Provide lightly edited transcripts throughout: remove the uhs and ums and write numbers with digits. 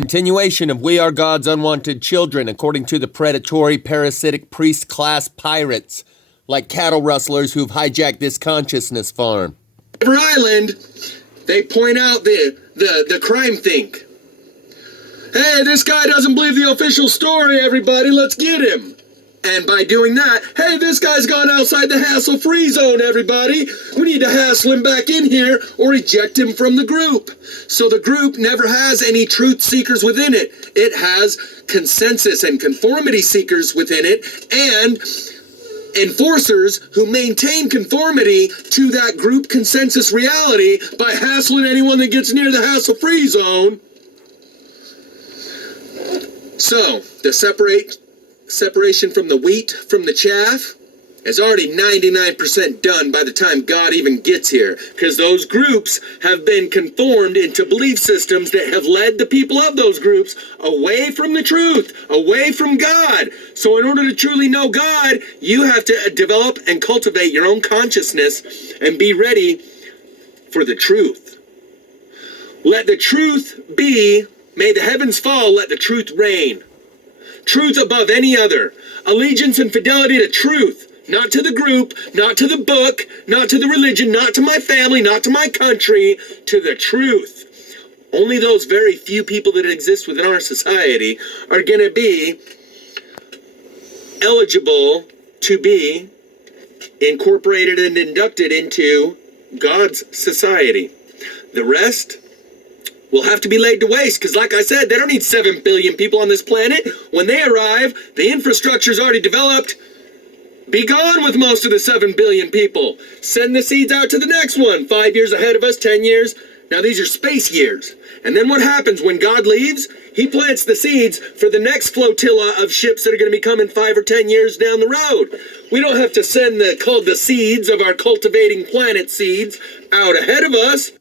Continuation of We Are God's Unwanted Children, according to the predatory, parasitic, priest-class pirates, like cattle rustlers who've hijacked this consciousness farm. Every island, they point out the crime think. Hey, this guy doesn't believe the official story, everybody, let's get him. And by doing that, hey, this guy's gone outside the hassle-free zone, everybody. We need to hassle him back in here or eject him from the group. So the group never has any truth seekers within it. It has consensus and conformity seekers within it and enforcers who maintain conformity to that group consensus reality by hassling anyone that gets near the hassle-free zone. So, the separation from the wheat from the chaff is already 99% done by the time God even gets here, because those groups have been conformed into belief systems that have led the people of those groups away from the truth, away from God. So in order to truly know God, you have to develop and cultivate your own consciousness and be ready for the truth. Let the truth be. May the heavens fall, let the truth reign. Truth above any other. Allegiance and fidelity to truth. Not to the group, not to the book, not to the religion, not to my family, not to my country, to the truth. Only those very few people that exist within our society are going to be eligible to be incorporated and inducted into God's society. The rest will have to be laid to waste, because like I said, they don't need 7 billion people on this planet. When they arrive, the infrastructure's already developed. Be gone with most of the 7 billion people. Send the seeds out to the next one. 5 years ahead of us, 10 years. Now these are space years. And then what happens when God leaves? He plants the seeds for the next flotilla of ships that are going to be coming 5 or 10 years down the road. We don't have to send the seeds of our cultivating planet seeds out ahead of us.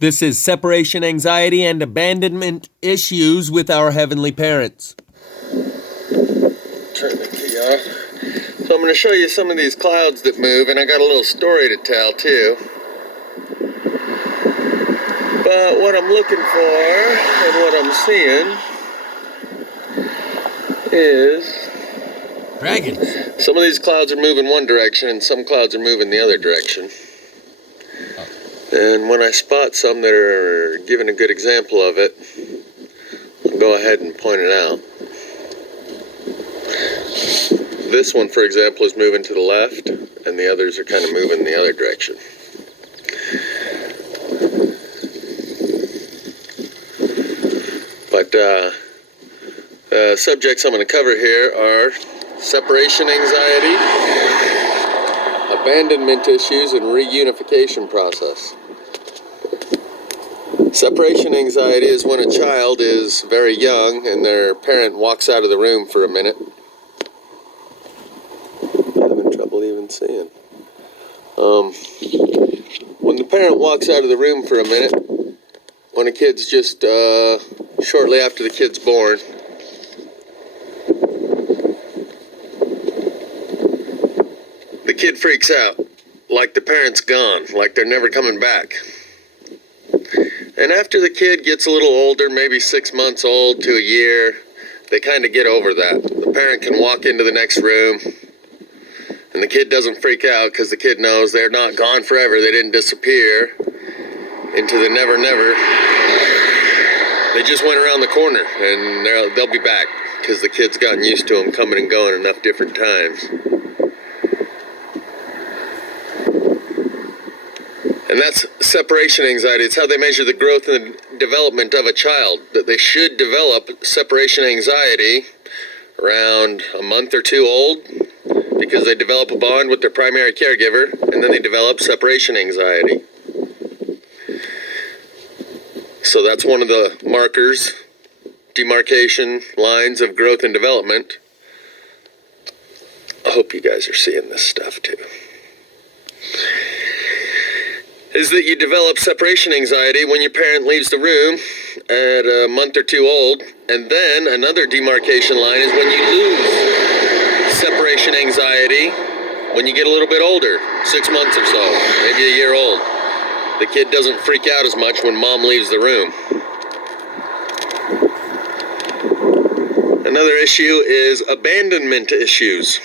This is separation anxiety and abandonment issues with our heavenly parents. Turn the key off. So I'm going to show you some of these clouds that move, and I got a little story to tell too. But what I'm looking for and what I'm seeing is Dragons. some of these clouds are moving one direction and some clouds are moving the other direction. And when I spot some that are giving a good example of it, I'll go ahead and point it out. This one, for example, is moving to the left, and the others are kind of moving the other direction. But the subjects I'm going to cover here are separation anxiety, abandonment issues, and reunification process. Separation anxiety is when a child is very young and their parent walks out of the room for a minute. I'm having trouble even seeing. When the parent walks out of the room for a minute, when a kid's just shortly after the kid's born, the kid freaks out, like the parent's gone, like they're never coming back. And after the kid gets a little older, maybe 6 months old to a year, they kind of get over that. The parent can walk into the next room, and the kid doesn't freak out because the kid knows they're not gone forever. They didn't disappear into the never, never. They just went around the corner, and they'll be back because the kid's gotten used to them coming and going enough different times. And that's separation anxiety. It's how they measure the growth and development of a child, that they should develop separation anxiety around a month or two old because they develop a bond with their primary caregiver, and then they develop separation anxiety. So that's one of the markers, demarcation lines of growth and development. I hope you guys are seeing this stuff too. Is that you develop separation anxiety when your parent leaves the room at a month or two old, and then another demarcation line is when you lose separation anxiety when you get a little bit older, 6 months or so, maybe a year old. The kid doesn't freak out as much when mom leaves the room. Another issue is abandonment issues.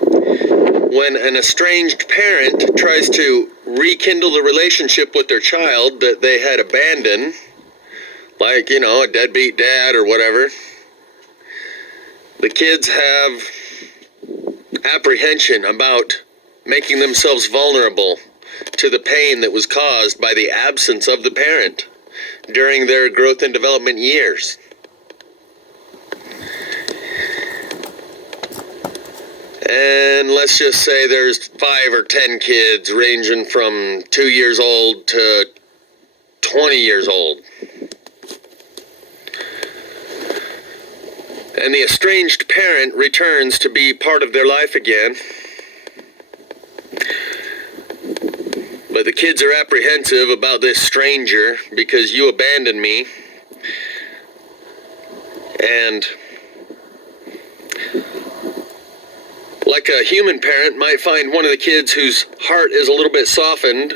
When an estranged parent tries to rekindle the relationship with their child that they had abandoned, like, a deadbeat dad or whatever, the kids have apprehension about making themselves vulnerable to the pain that was caused by the absence of the parent during their growth and development years. And let's just say there's 5 or 10 kids ranging from 2 years old to 20 years old. And the estranged parent returns to be part of their life again. But the kids are apprehensive about this stranger because you abandoned me. And like a human parent might find one of the kids whose heart is a little bit softened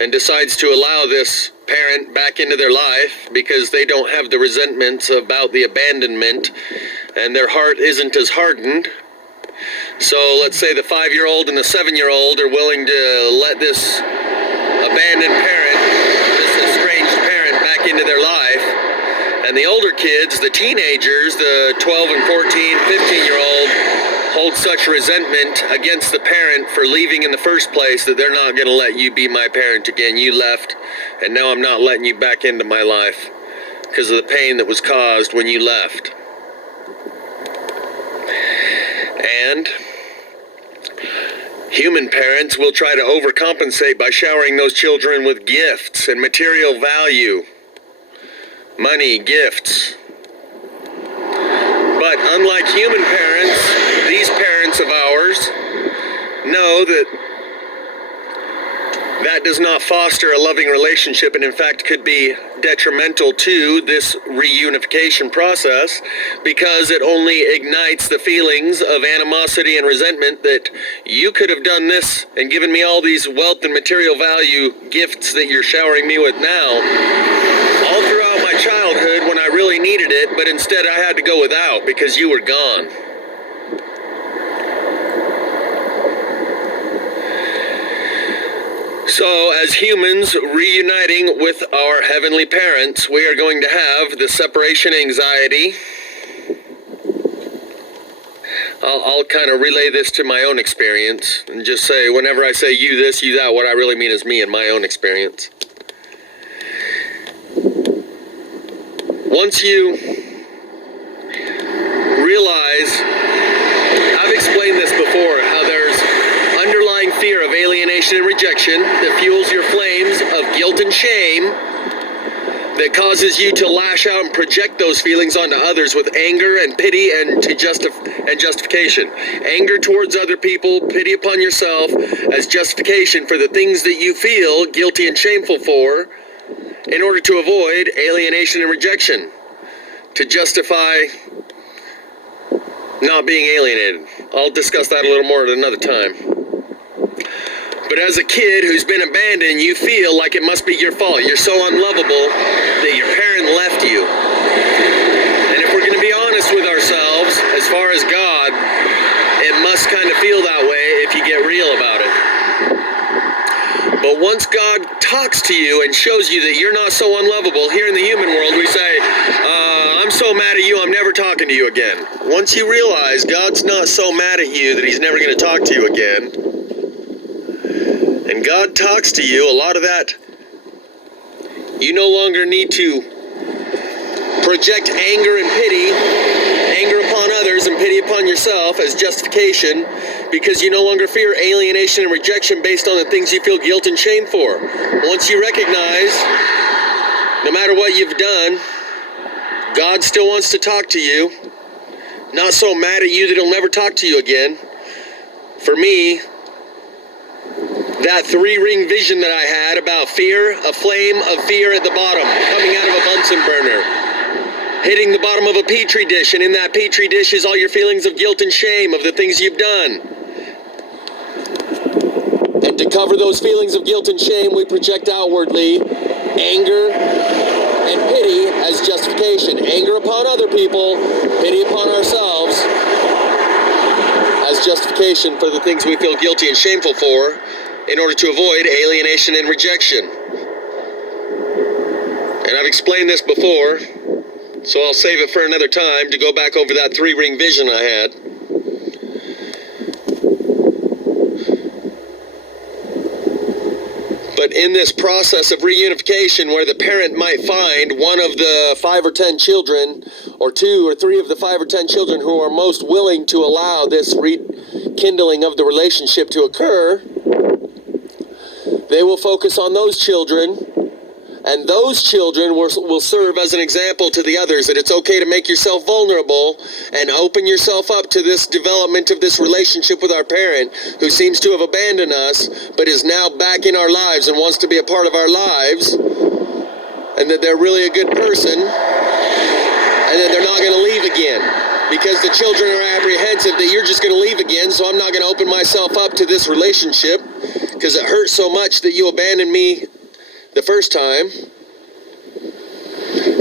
and decides to allow this parent back into their life because they don't have the resentments about the abandonment and their heart isn't as hardened. So let's say the 5-year-old and the 7-year-old are willing to let this abandoned parent, this estranged parent, back into their life. And the older kids, the teenagers, the 12 and 14, 15-year-old, hold such resentment against the parent for leaving in the first place that they're not going to let you be my parent again. You left, and now I'm not letting you back into my life because of the pain that was caused when you left. And human parents will try to overcompensate by showering those children with gifts and material value. Money, gifts. But unlike human parents, these parents of ours know that that does not foster a loving relationship and in fact could be detrimental to this reunification process because it only ignites the feelings of animosity and resentment that you could have done this and given me all these wealth and material value gifts that you're showering me with now all throughout my childhood when I really needed it, but instead I had to go without because you were gone. So, as humans reuniting with our heavenly parents, we are going to have the separation anxiety. I'll kind of relay this to my own experience and just say, whenever I say you this, you that, what I really mean is me and my own experience. Once you realize, I've explained this before, how there's underlying fear of alienation and rejection that fuels your flames of guilt and shame that causes you to lash out and project those feelings onto others with anger and pity and justification. Anger towards other people, pity upon yourself as justification for the things that you feel guilty and shameful for in order to avoid alienation and rejection, to justify not being alienated. I'll discuss that a little more at another time. But as a kid who's been abandoned, you feel like it must be your fault. You're so unlovable that your parent left you. And if we're going to be honest with ourselves, as far as God, it must kind of feel that way if you get real about it. But once God talks to you and shows you that you're not so unlovable, here in the human world we say, I'm so mad at you, I'm never talking to you again. Once you realize God's not so mad at you that he's never going to talk to you again, and God talks to you, a lot of that, you no longer need to project anger and pity, anger upon others and pity upon yourself as justification, because you no longer fear alienation and rejection based on the things you feel guilt and shame for. Once you recognize, no matter what you've done, God still wants to talk to you, not so mad at you that he'll never talk to you again. For me, that 3-ring vision that I had about fear, a flame of fear at the bottom, coming out of a Bunsen burner, hitting the bottom of a petri dish, and in that petri dish is all your feelings of guilt and shame of the things you've done. And to cover those feelings of guilt and shame, we project outwardly anger and pity as justification. Anger upon other people, pity upon ourselves as justification for the things we feel guilty and shameful for in order to avoid alienation and rejection. And I've explained this before, so I'll save it for another time to go back over that 3-ring vision I had. But in this process of reunification, where the parent might find one of the 5 or 10 children, or 2 or 3 of the 5 or 10 children who are most willing to allow this rekindling of the relationship to occur, they will focus on those children, and those children will serve as an example to the others that it's okay to make yourself vulnerable and open yourself up to this development of this relationship with our parent who seems to have abandoned us but is now back in our lives and wants to be a part of our lives, and that they're really a good person, and that they're not going to leave again because the children are apprehensive that you're just going to leave again, so I'm not going to open myself up to this relationship because it hurts so much that you abandoned me the first time,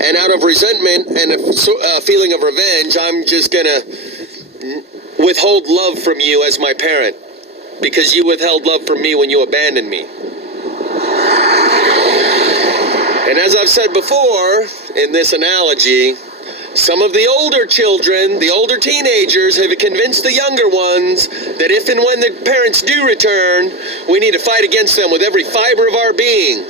and out of resentment and a feeling of revenge, I'm just gonna withhold love from you as my parent because you withheld love from me when you abandoned me. And as I've said before in this analogy, some of the older children, the older teenagers, have convinced the younger ones that if and when the parents do return, we need to fight against them with every fiber of our being.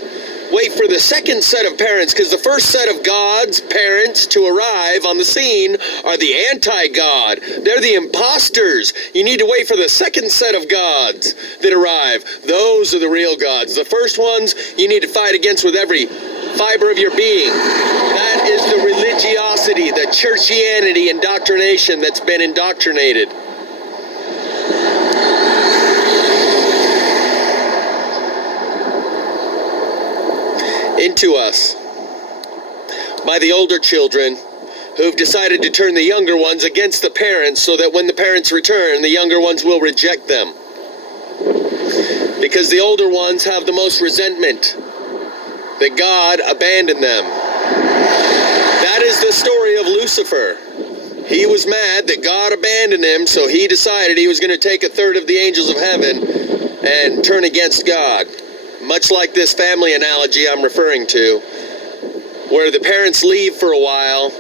Wait for the second set of parents, because the first set of God's parents to arrive on the scene are the anti-God. They're the imposters. You need to wait for the second set of gods that arrive. Those are the real gods. The first ones you need to fight against with every fiber of your being. That is the religiosity, the churchianity indoctrination that's been indoctrinated into us by the older children who've decided to turn the younger ones against the parents so that when the parents return, the younger ones will reject them. Because the older ones have the most resentment that God abandoned them. That is the story of Lucifer. He was mad that God abandoned him, so he decided he was going to take a third of the angels of heaven and turn against God. Much like this family analogy I'm referring to, where the parents leave for a while,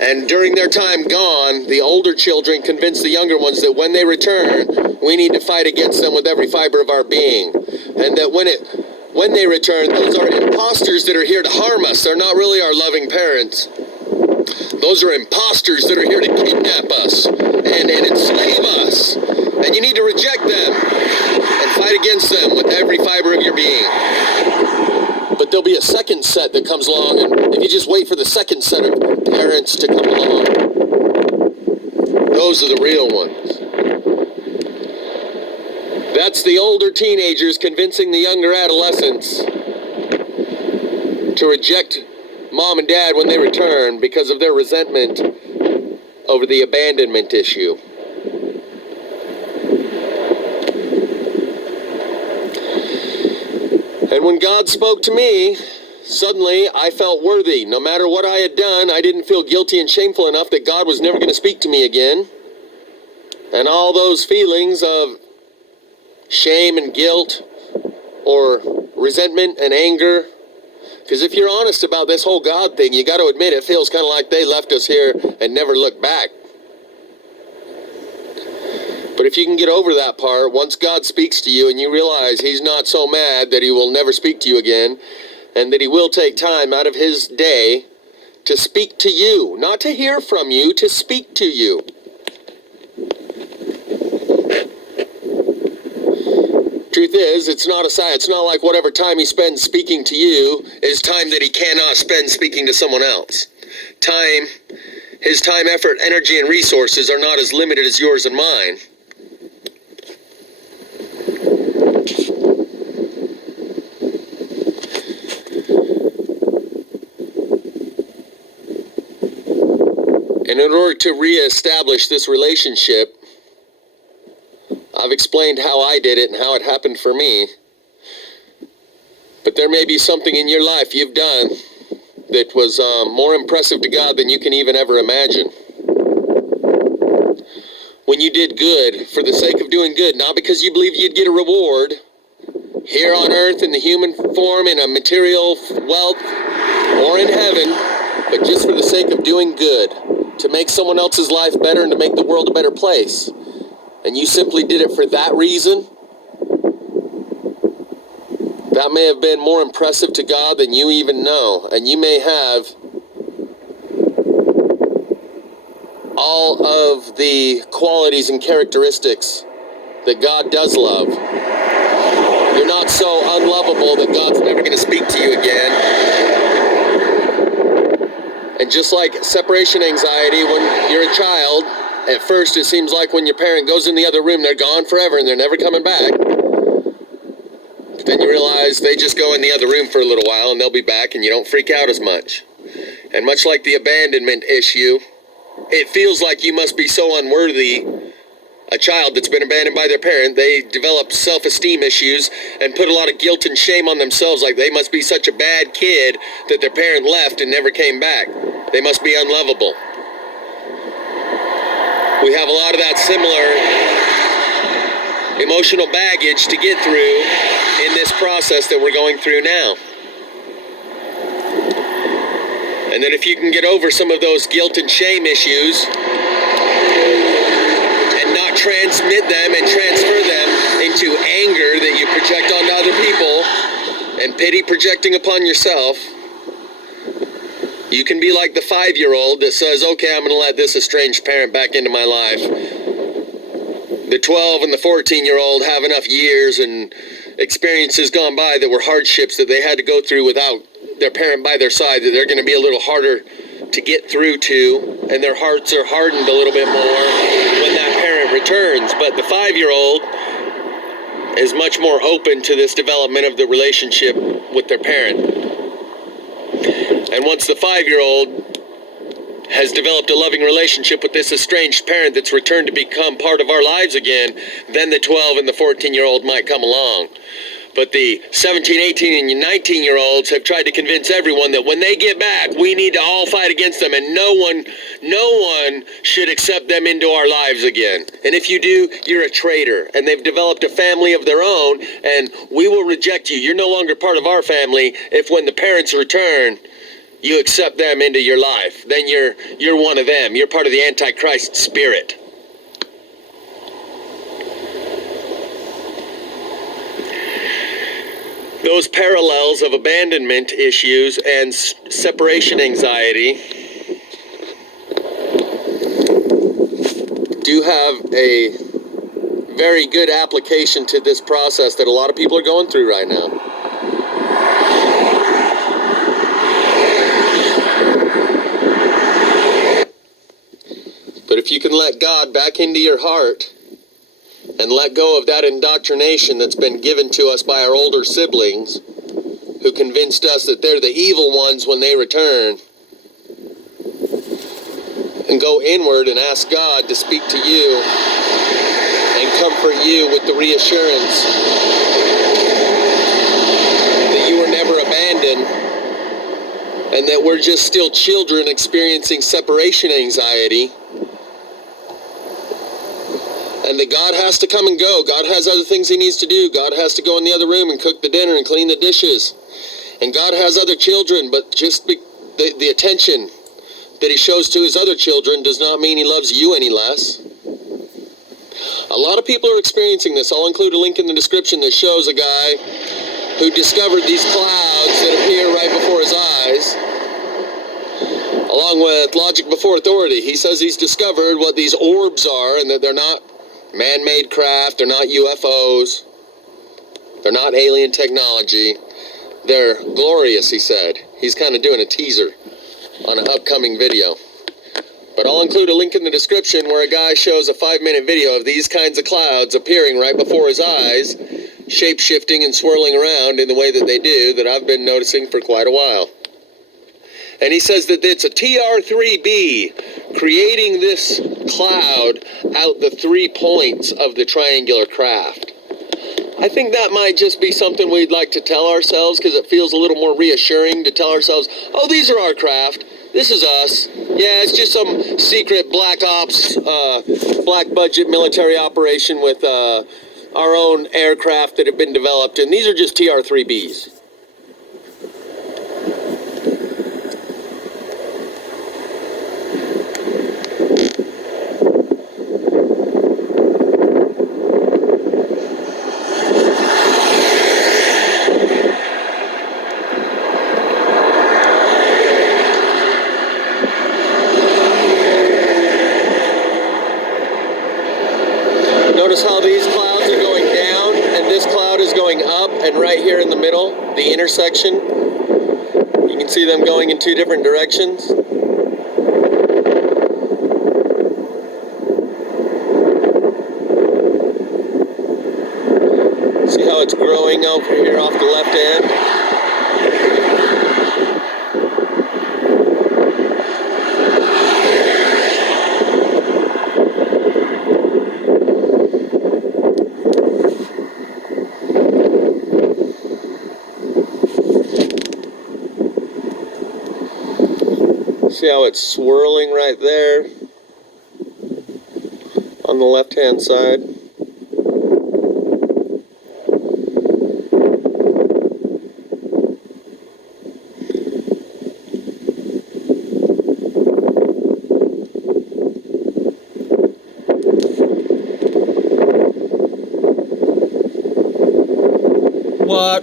and during their time gone, the older children convince the younger ones that when they return, we need to fight against them with every fiber of our being. And that when they return, those are imposters that are here to harm us. They're not really our loving parents. Those are imposters that are here to kidnap us and enslave us. And you need to reject them and fight against them with every fiber of your being. But there'll be a second set that comes along, and if you just wait for the second set of parents to come along, those are the real ones. That's the older teenagers convincing the younger adolescents to reject mom and dad when they return because of their resentment over the abandonment issue. And when God spoke to me, suddenly I felt worthy. No matter what I had done, I didn't feel guilty and shameful enough that God was never going to speak to me again. And all those feelings of shame and guilt or resentment and anger. Because if you're honest about this whole God thing, you got to admit it feels kind of like they left us here and never looked back. But if you can get over that part, once God speaks to you and you realize he's not so mad that he will never speak to you again, and that he will take time out of his day to speak to you, not to hear from you, to speak to you. Truth is, it's not like whatever time he spends speaking to you is time that he cannot spend speaking to someone else. His time, effort, energy, and resources are not as limited as yours and mine. And in order to reestablish this relationship, I've explained how I did it and how it happened for me. But there may be something in your life you've done that was more impressive to God than you can even ever imagine. when you did good for the sake of doing good, not because you believed you'd get a reward here on earth in the human form, in a material wealth, or in heaven, but just for the sake of doing good, to make someone else's life better and to make the world a better place. And you simply did it for that reason. That may have been more impressive to God than you even know. And you may have all of the qualities and characteristics that God does love. You're not so unlovable that God's never going to speak to you again. And just like separation anxiety, when you're a child, at first it seems like when your parent goes in the other room, they're gone forever and they're never coming back. But then you realize they just go in the other room for a little while and they'll be back, and you don't freak out as much. And much like the abandonment issue, it feels like you must be so unworthy. A child that's been abandoned by their parent, they develop self-esteem issues and put a lot of guilt and shame on themselves, like they must be such a bad kid that their parent left and never came back. They must be unlovable. We have a lot of that similar emotional baggage to get through in this process that we're going through now. And that if you can get over some of those guilt and shame issues, transmit them and transfer them into anger that you project onto other people and pity projecting upon yourself, you can be like the 5-year-old that says, okay, I'm going to let this estranged parent back into my life. The 12 and the 14-year-old have enough years and experiences gone by that were hardships that they had to go through without their parent by their side, that they're going to be a little harder to get through to, and their hearts are hardened a little bit more when that parent returns. But the 5-year-old is much more open to this development of the relationship with their parent. And once the 5-year-old has developed a loving relationship with this estranged parent that's returned to become part of our lives again, then the 12 and the 14-year-old might come along. But the 17, 18, and 19-year-olds have tried to convince everyone that when they get back, we need to all fight against them, and no one should accept them into our lives again. And if you do, you're a traitor. And they've developed a family of their own, and we will reject you. You're no longer part of our family if when the parents return, you accept them into your life. Then you're one of them. You're part of the Antichrist spirit. Those parallels of abandonment issues and separation anxiety do have a very good application to this process that a lot of people are going through right now. But if you can let God back into your heart and let go of that indoctrination that's been given to us by our older siblings, who convinced us that they're the evil ones when they return, and go inward and ask God to speak to you and comfort you with the reassurance that you were never abandoned and that we're just still children experiencing separation anxiety. And that God has to come and go. God has other things he needs to do. God has to go in the other room and cook the dinner and clean the dishes. And God has other children, but just the attention that he shows to his other children does not mean he loves you any less. A lot of people are experiencing this. I'll include a link in the description that shows a guy who discovered these clouds that appear right before his eyes, along with Logic Before Authority. He says he's discovered what these orbs are, and that they're not man-made craft, they're not UFOs, they're not alien technology, they're glorious, he said. He's kind of doing a teaser on an upcoming video. But I'll include a link in the description where a guy shows a 5-minute video of these kinds of clouds appearing right before his eyes, shape-shifting and swirling around in the way that they do, that I've been noticing for quite a while. And he says that it's a TR-3B creating this cloud out the 3 points of the triangular craft. I think that might just be something we'd like to tell ourselves, because it feels a little more reassuring to tell ourselves, oh, these are our craft. This is us. Yeah, it's just some secret black ops, black budget military operation with our own aircraft that have been developed, and these are just TR-3Bs. Notice how these clouds are going down and this cloud is going up, and right here in the middle, the intersection, you can see them going in two different directions. See how it's growing over here off the left end? See how it's swirling right there on the left-hand side? What?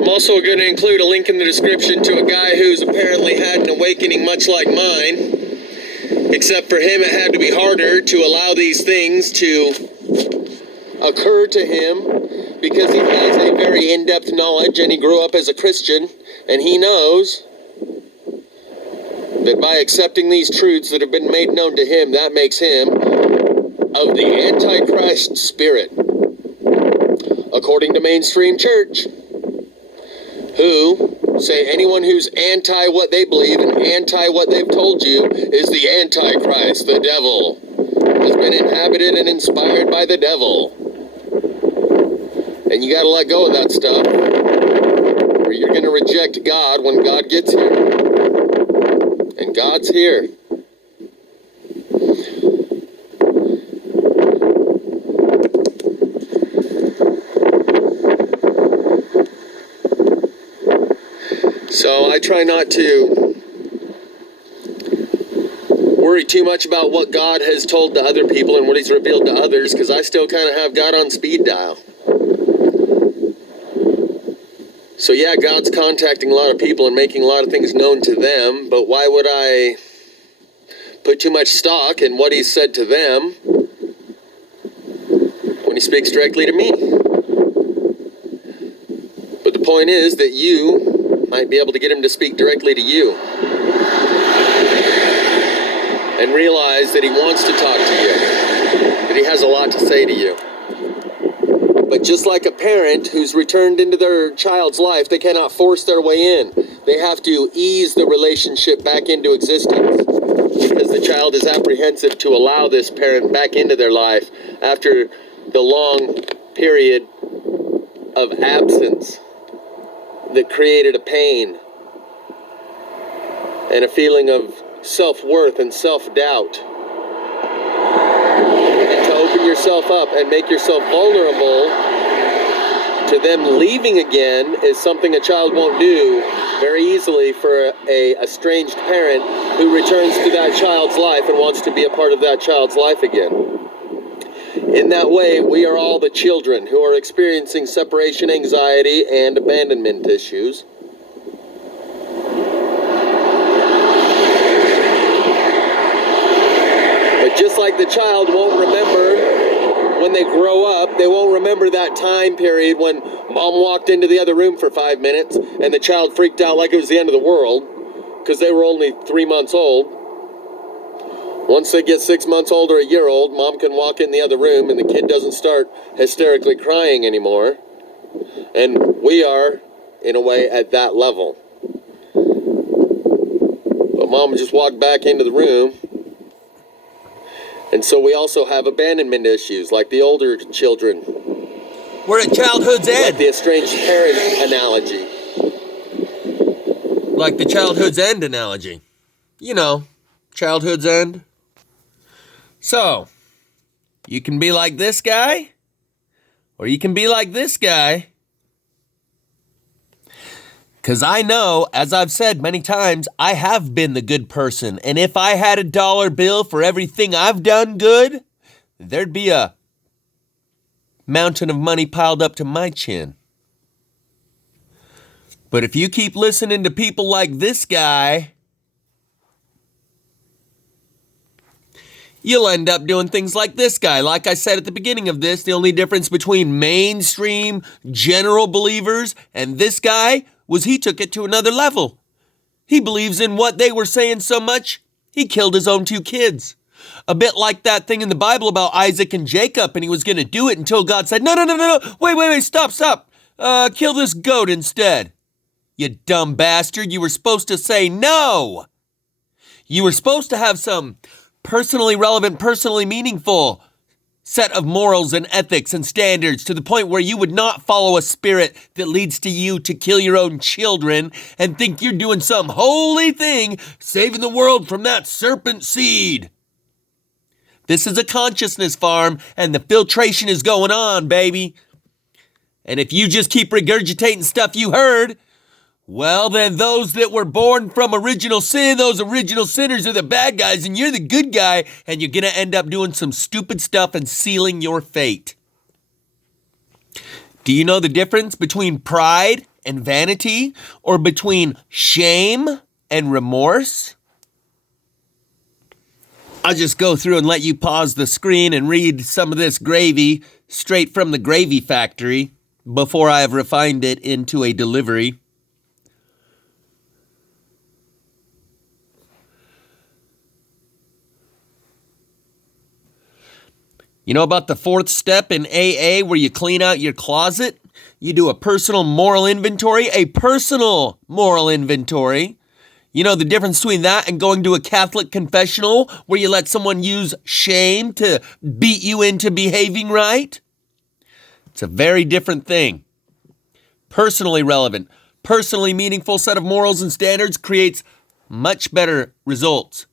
I'm also going to include a link in the description to a guy who's apparently had an awakening much like mine. Except for him, it had to be harder to allow these things to occur to him because he has a very in-depth knowledge and he grew up as a Christian, and he knows that by accepting these truths that have been made known to him, that makes him of the Antichrist spirit. According to mainstream church, who say anyone who's anti what they believe and anti what they've told you is the Antichrist, the devil, has been inhabited and inspired by the devil. And you gotta let go of that stuff, or you're gonna reject God when God gets here. And God's here. So I try not to worry too much about what God has told to other people and what he's revealed to others, because I still kind of have God on speed dial. So yeah, God's contacting a lot of people and making a lot of things known to them, but why would I put too much stock in what he said to them when he speaks directly to me? But the point is that you might be able to get him to speak directly to you and realize that he wants to talk to you, that he has a lot to say to you. But just like a parent who's returned into their child's life, they cannot force their way in. They have to ease the relationship back into existence because the child is apprehensive to allow this parent back into their life after the long period of absence that created a pain and a feeling of self-worth and self-doubt. And to open yourself up and make yourself vulnerable to them leaving again is something a child won't do very easily for a estranged parent who returns to that child's life and wants to be a part of that child's life again. In that way, we are all the children who are experiencing separation anxiety and abandonment issues. But just like the child won't remember when they grow up, they won't remember that time period when mom walked into the other room for 5 minutes and the child freaked out like it was the end of the world because they were only 3 months old. Once they get 6 months old or a year old, mom can walk in the other room and the kid doesn't start hysterically crying anymore. And we are, in a way, at that level. But mom just walked back into the room. And so we also have abandonment issues, like the older children. We're at childhood's end. Like the estranged parent analogy. Like the childhood's end analogy. You know, childhood's end. So, you can be like this guy, or you can be like this guy. Because I know, as I've said many times, I have been the good person. And if I had a dollar bill for everything I've done good, there'd be a mountain of money piled up to my chin. But if you keep listening to people like this guy, you'll end up doing things like this guy. Like I said at the beginning of this, the only difference between mainstream general believers and this guy was he took it to another level. He believes in what they were saying so much, he killed his own 2 kids. A bit like that thing in the Bible about Isaac and Jacob, and he was going to do it until God said, no, wait, stop. Kill this goat instead. You dumb bastard, you were supposed to say no. You were supposed to have some personally relevant, personally meaningful set of morals and ethics and standards to the point where you would not follow a spirit that leads to you to kill your own children and think you're doing some holy thing, saving the world from that serpent seed. This is a consciousness farm, and the filtration is going on, baby. And if you just keep regurgitating stuff you heard, well, then those that were born from original sin, those original sinners are the bad guys, and you're the good guy, and you're going to end up doing some stupid stuff and sealing your fate. Do you know the difference between pride and vanity, or between shame and remorse? I'll just go through and let you pause the screen and read some of this gravy straight from the gravy factory before I have refined it into a delivery. You know about the 4th step in AA where you clean out your closet? You do a personal moral inventory, You know the difference between that and going to a Catholic confessional where you let someone use shame to beat you into behaving right? It's a very different thing. Personally relevant, personally meaningful set of morals and standards creates much better results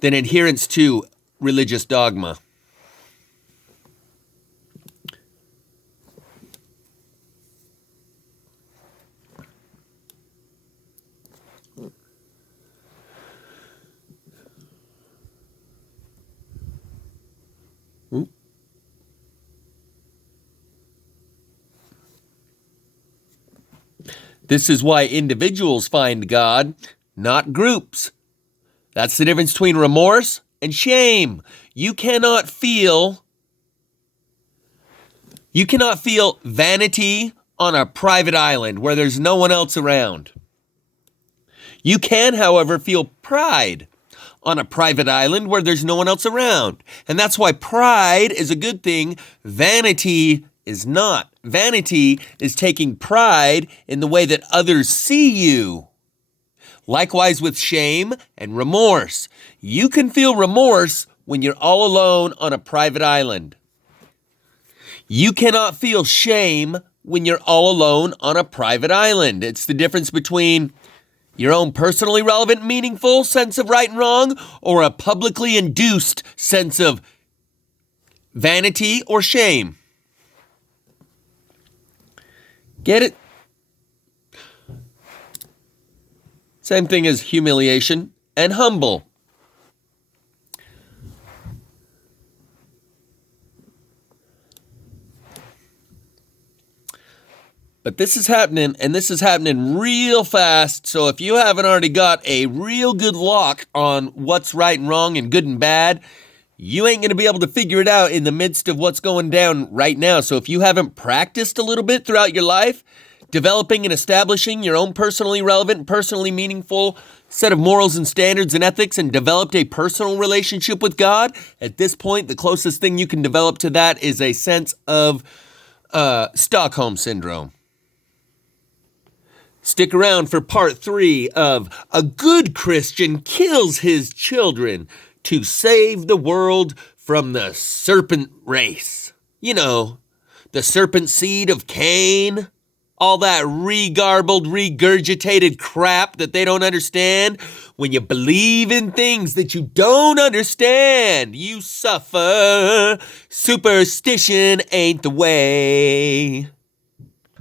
than adherence to religious dogma. This is why individuals find God, not groups. That's the difference between remorse and shame. You cannot feel vanity on a private island where there's no one else around. You can, however, feel pride on a private island where there's no one else around. And that's why pride is a good thing. Vanity is not. Vanity is taking pride in the way that others see you. Likewise with shame and remorse. You can feel remorse when you're all alone on a private island. You cannot feel shame when you're all alone on a private island. It's the difference between your own personally relevant, meaningful sense of right and wrong, or a publicly induced sense of vanity or shame. Get it? Same thing as humiliation and humble. But this is happening, and this is happening real fast. So if you haven't already got a real good lock on what's right and wrong and good and bad, you ain't going to be able to figure it out in the midst of what's going down right now. So if you haven't practiced a little bit throughout your life, developing and establishing your own personally relevant and personally meaningful set of morals and standards and ethics, and developed a personal relationship with God, at this point, the closest thing you can develop to that is a sense of Stockholm Syndrome. Stick around for part 3 of A Good Christian Kills His Children to Save the World from the Serpent Race. You know, the serpent seed of Cain. All that regarbled, regurgitated crap that they don't understand. When you believe in things that you don't understand, you suffer. Superstition ain't the way.